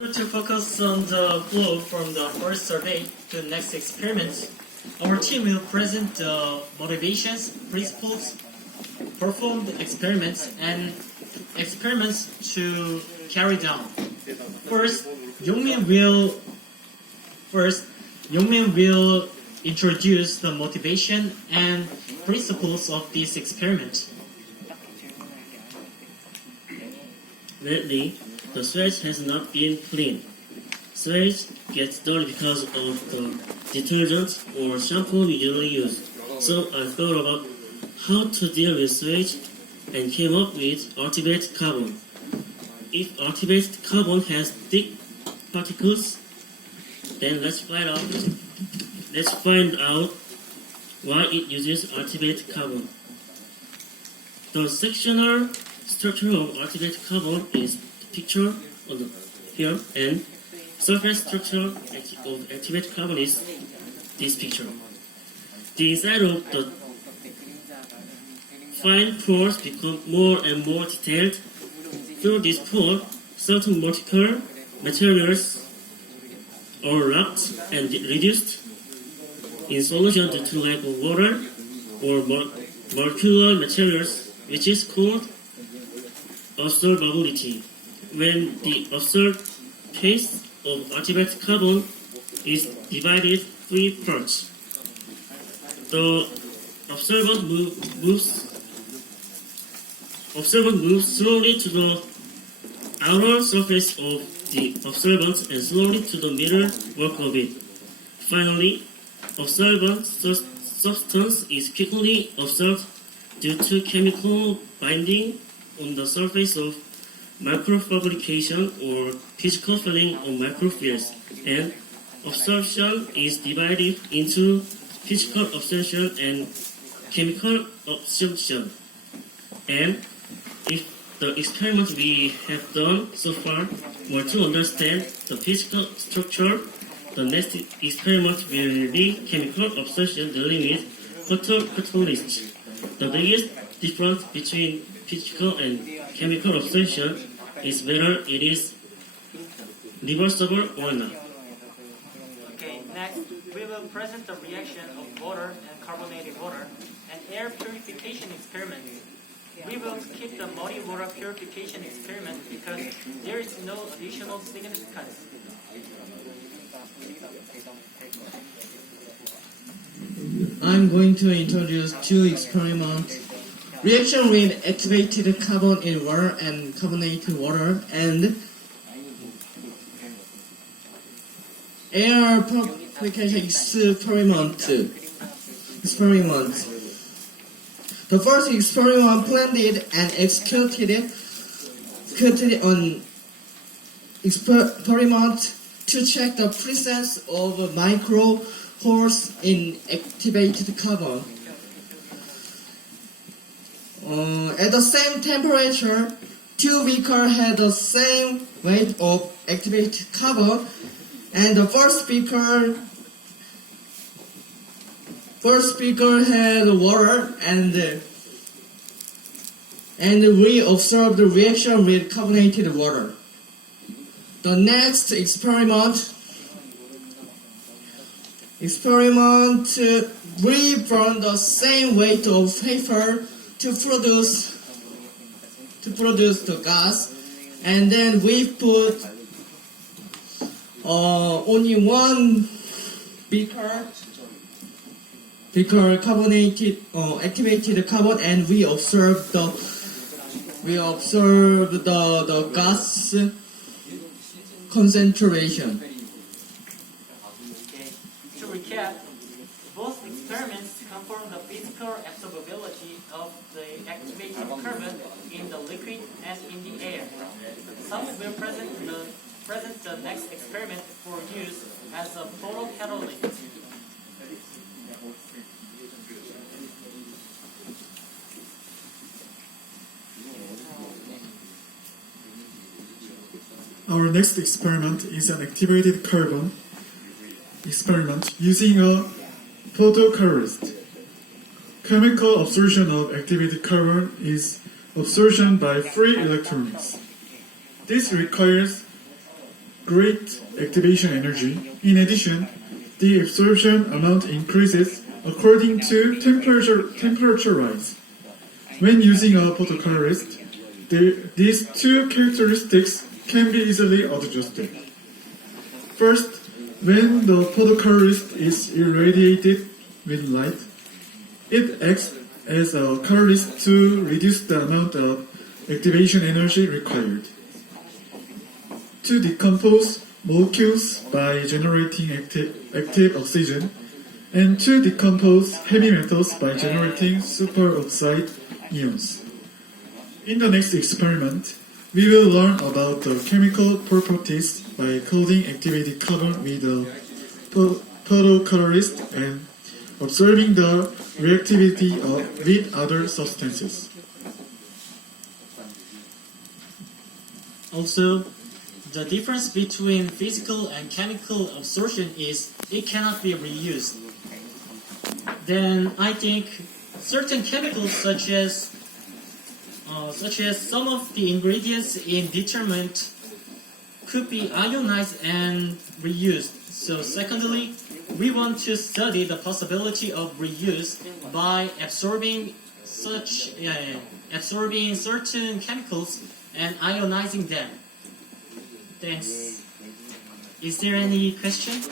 To focus on the flow from the first survey to the next experiment, our team will present the motivations, principles, performed experiments, and experiments to carry down. First, Yongmin will introduce the motivation and principles of this experiment. Lately, the switch has not been cleaned. Switch gets dirty because of the detergent or shampoo we usually use. So I thought about how to deal with switch and came up with activated carbon. If activated carbon has thick particles, then let's find out why it uses activated carbon. The sectional structure of activated carbon is picture on here, and surface structure of activated carbon is this picture. The inside of the fine pores become more and more detailed. Through this pore, certain molecular materials are locked and reduced in solution due to lack of water or molecular materials, which is called absorbability. When the observed phase of activated carbon is divided 3 parts, the observant moves slowly to the outer surface of the observant and slowly to the middle work of it. Finally, observant substance is quickly observed due to chemical binding on the surface of microfabrication or physical filling of microfields, and absorption is divided into physical absorption and chemical absorption. And if the experiment we have done so far were to understand the physical structure, the next experiment will be chemical absorption dealing with photocatalysts. The biggest difference between physical and chemical absorption is whether it is reversible or not. Okay, next we will present the reaction of water and carbonated water and air purification experiment. We will skip the muddy water purification experiment because there is no additional significance. I'm going to introduce 2 experiments. Reaction with activated carbon in water and carbonated water, and air purification experiment. The first experiment planned and executed on experiment to check the presence of micro pores in activated carbon. At the same temperature, 2 beakers had the same weight of activated carbon, and the first beaker had water, and we observed the reaction with carbonated water. The next experiment, we burned the same weight of paper to produce the gas, and then we put only 1 beaker carbonated activated carbon, and we observed the gas concentration. To recap, both experiments confirm the physical absorbability of the activated carbon in the liquid and in the air. Some will present the next experiment for use as a photocatalyst. Our next experiment is an activated carbon experiment using a photocatalyst. Chemical absorption of activated carbon is absorption by free electrons. This requires great activation energy. In addition, the absorption amount increases according to temperature rise. When using a photocolorist, these two characteristics can be easily adjusted. First, when the photocolorist is irradiated with light, it acts as a catalyst to reduce the amount of activation energy required. To decompose molecules by generating active oxygen, and to decompose heavy metals by generating superoxide ions. In the next experiment, we will learn about the chemical properties by coating activated carbon with a photocolorist and observing the reactivity with other substances. Also, the difference between physical and chemical absorption is it cannot be reused. Then I think certain chemicals such as some of the ingredients in detergent could be ionized and reused. So secondly, we want to study the possibility of reuse by absorbing certain chemicals and ionizing them. Thanks. Is there any question?